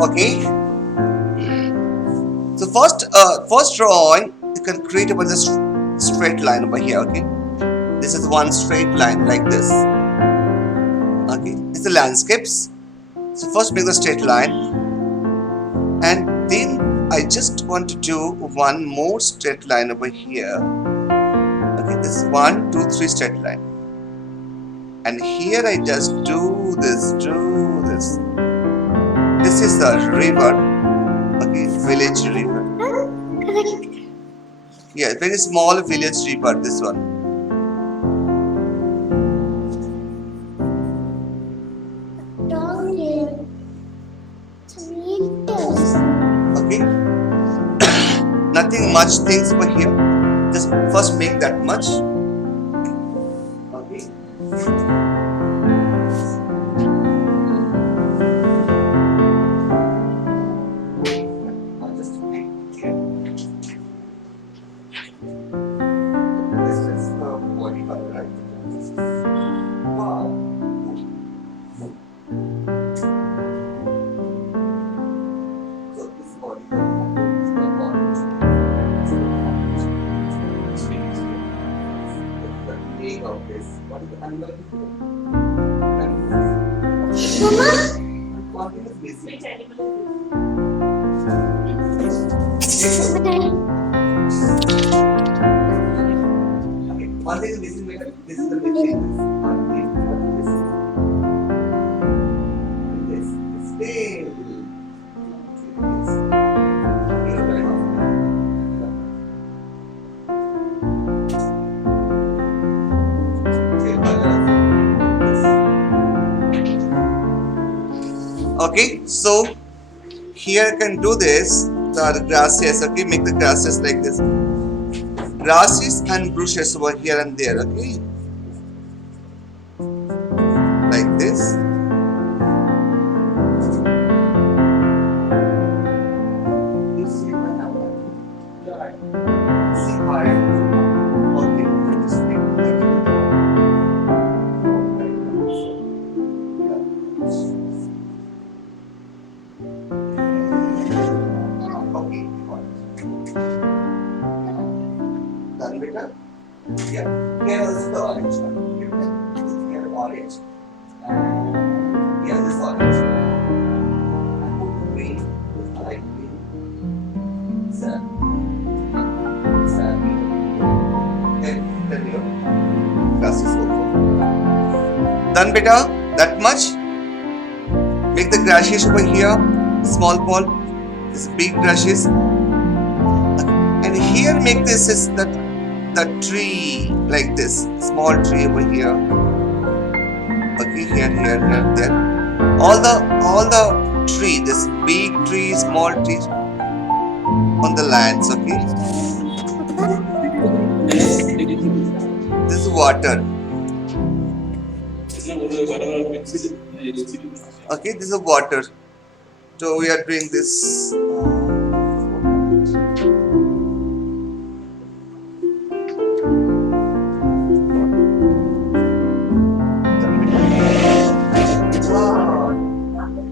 Okay. So first drawing, you can create a bunch of straight line over here. Okay. This is one straight line like this. Okay. It's the landscapes. So first make the straight line, and then I just want to do one more straight line over here. Okay. This is 1, 2, 3 straight line, and here I just do this. This is the river. Okay, village river. Yeah, very small village river. This one. Okay, nothing much things over here. Just first make that much. Okay. I'll just make here. This is the body color, right? Wow. So this body color is the orange. The name of this. What is the animal? Mama? What is missing? Which animal Okay, one thing is missing. This is the missing. One thing. What is missing? This is tail. Okay, so here I can do this. The grasses, okay, make the grasses like this. Grasses and bushes over here and there, okay, like this. You see my number? See my okay, just make that. Okay, done better? Yeah. Here also the orange one. Here orange. And here this orange. And put the green, light green. Sun. Then your glasses over. Done better? That much? Make the grasses over here. Small ball. This big grasses. And here make this is the tree like this, small tree over here. Okay, here, there. All the tree, this big tree, small tree on the lands. Okay. This is water. Okay, this is water. So we are doing this.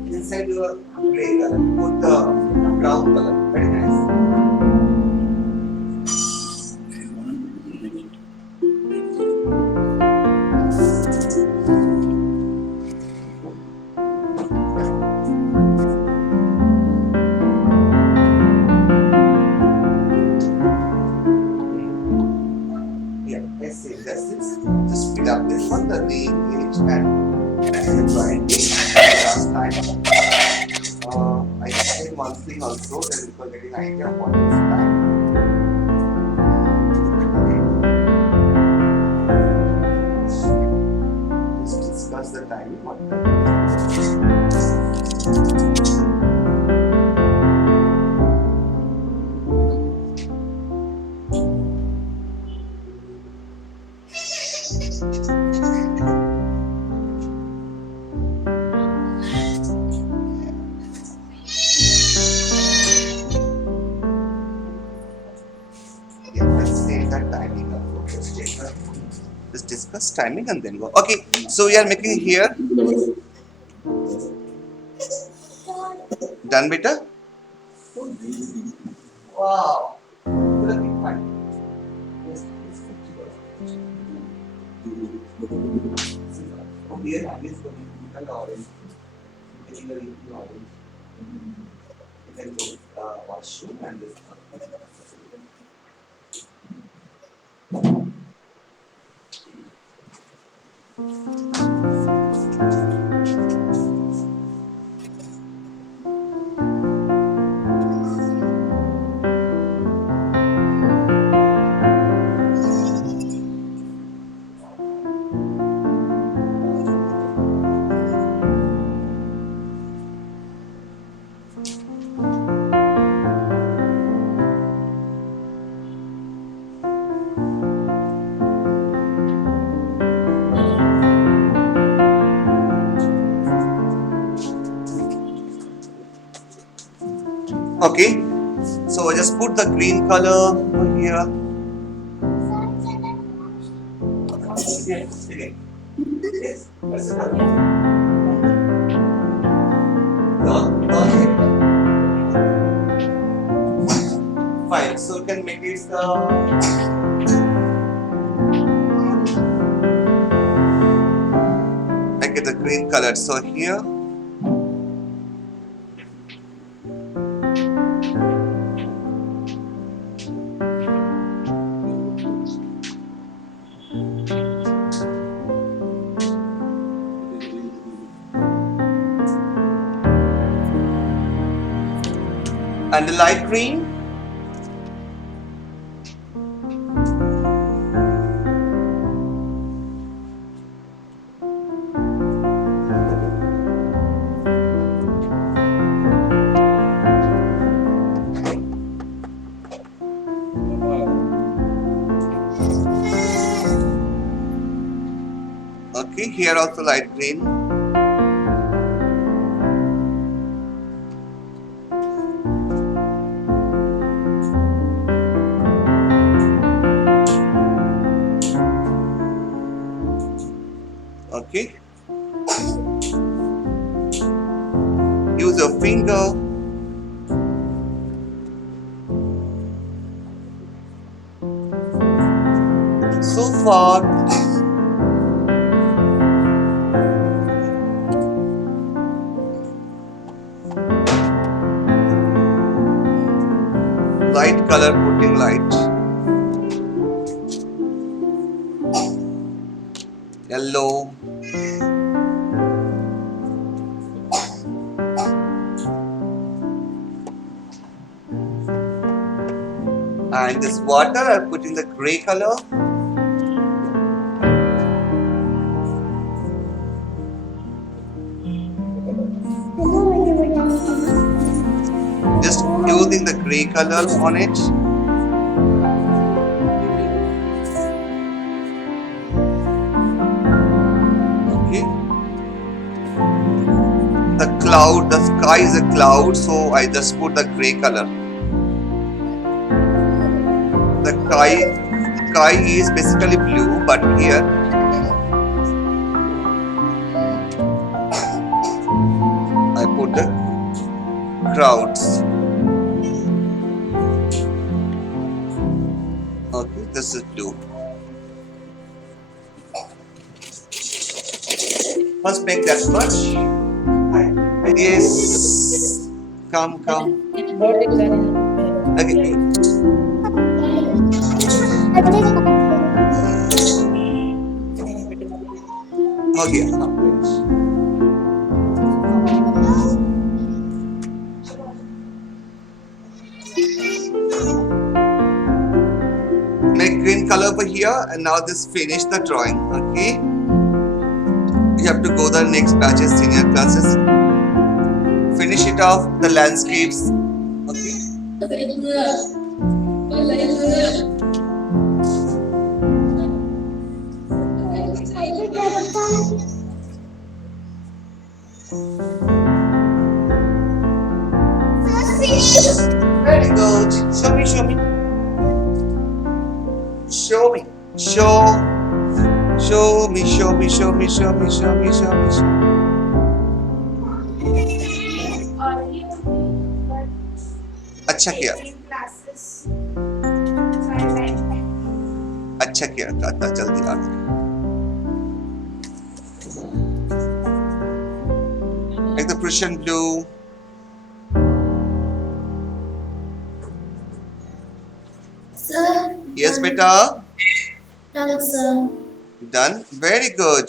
Inside your gray color, put the brown color. Very nice. Yeah, that's it. Just fill up this one, the name, age, and drawing date. Last time, I said one thing also that we were getting an idea of what is time. Let's discuss the timing. What Let's discuss timing and then go. Okay, so we are making here Done, beta? Wow. Fine. Yes, it's from here, I is going to be orange. Basically, orange. You can go washroom and this. Okay, so I just put the green color over here. Yes, okay. Yes, that's it. Fine, so you can make it make it the green color. So here. And the light green. Okay, here also light green. Okay. Use your finger. So far, light color, putting light. Yellow. And this water, I'm putting the gray color. Just using the gray color on it. Okay. The cloud, the sky is a cloud, so I just put the gray color. The sky is basically blue, but here I put the clouds. Okay, this is blue. First make that much. Yes. Come. Okay. Okay. Make green color over here, and now this finish the drawing. Okay. You have to go the next batches, senior classes. Finish it off the landscapes. Okay. Very good. Show me. Show me. अच्छा किया, अच्छा किया, था जल्दी आ गया। Make the Prussian blue. Sir, Yes, done. beta. Done, sir. Done. Very good.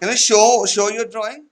Can you show your drawing?